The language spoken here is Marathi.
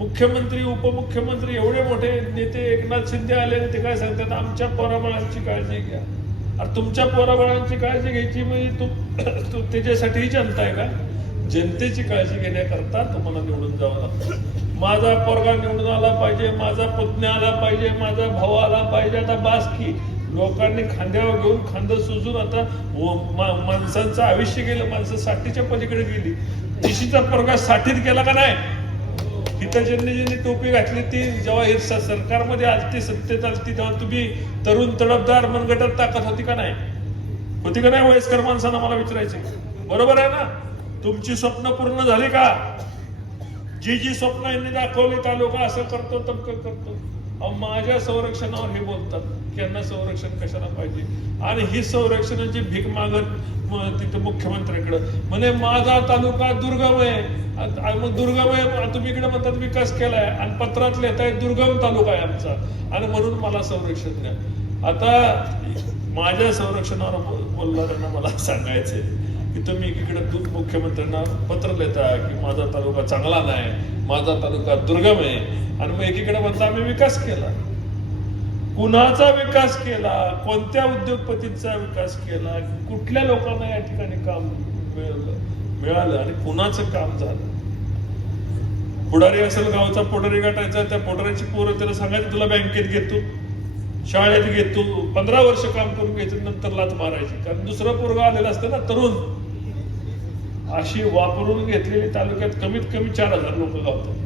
मुख्यमंत्री उपमुख्यमंत्री एवढे मोठे नेते एकनाथ शिंदे आले आणि ते काय सांगतात, आमच्या पोराबाळांची काळजी घ्या. अरे तुमच्या पोराबाळांची काळजी घ्यायची म्हणजे तू त्याच्यासाठी जनता आहे का? जनतेची काळजी घेण्याकरता तुम्हाला निवडून जावं लागतं. माझा पोरगा निवडून आला पाहिजे, माझा पुतण्या आला पाहिजे, माझा भाऊ आला पाहिजे. आता बास की लोकांनी खांद्यावर घेऊन खांदं सुजून आता माणसांचं आयुष्य गेलं. माणसं 60च्या पलीकडे गेली. 30चा पोरगा 60त गेला का नाही? इथं ज्यांनी टोपी घातली ती जेव्हा हे सरकारमध्ये आलती, सत्तेत आलती, तेव्हा तुम्ही तरुण तडफदार मनगटात ताकद होती का नाही? होती का नाही? वयस्कर माणसांना मला विचारायचे. बरोबर आहे ना? तुमची स्वप्न पूर्ण झाली का? जी स्वप्न यांनी दाखवली, तालुका असं करतो तमकं करतो. माझ्या संरक्षणावर हे बोलतात की यांना संरक्षण कशाला पाहिजे. आणि ही संरक्षणाची भीक मागत तिथे मुख्यमंत्र्यांकडे म्हणे माझा तालुका दुर्गम आहे. मग दुर्गम आहे तुम्ही इकडे म्हणतात विकास केलाय आणि पत्रात लिहिताय दुर्गम तालुका आहे आमचा आणि म्हणून मला संरक्षण द्या. आता माझ्या संरक्षणावर बोलणाऱ्यांना मला सांगायचंय की तुम्ही एकीकडे मुख्यमंत्र्यांना पत्र लिहिता की माझा तालुका चांगला नाही, माझा तालुका दुर्गम आहे, आणि मग एकीकडे म्हणता आम्ही विकास केला. कुणाचा विकास केला? कोणत्या उद्योगपतींचा विकास केला? कुठल्या लोकांना या ठिकाणी काम मिळालं आणि कुणाचं काम झालं? पुढारी असेल, गावचा पुढारी गाठायचा, त्या पुढाऱ्याची पोरं त्याला सांगायचं तुला बँकेत घेतो, शाळेत घेतो, 15 वर्ष काम करून घ्यायचं, नंतर लाच मारायची. कारण दुसरं पोरगा आलेला असतं ना तरुण. अशी वापरून घेतलेली तालुक्यात कमीत कमी 4000 लोक गावतात.